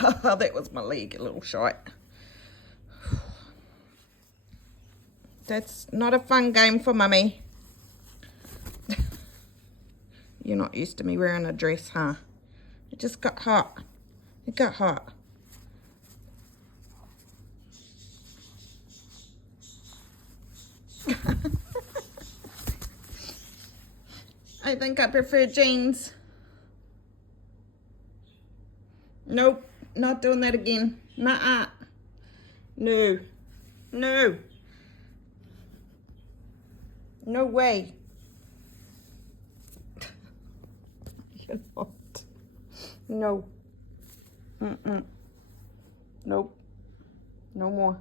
That was my leg, a little shite. That's not a fun game for mummy. You're not used to me wearing a dress, huh? It just got hot. It got hot. I think I prefer jeans. Nope, not doing that again. Nuh-uh. No. No. No way. You're not. No. Mm-mm. Nope. No more.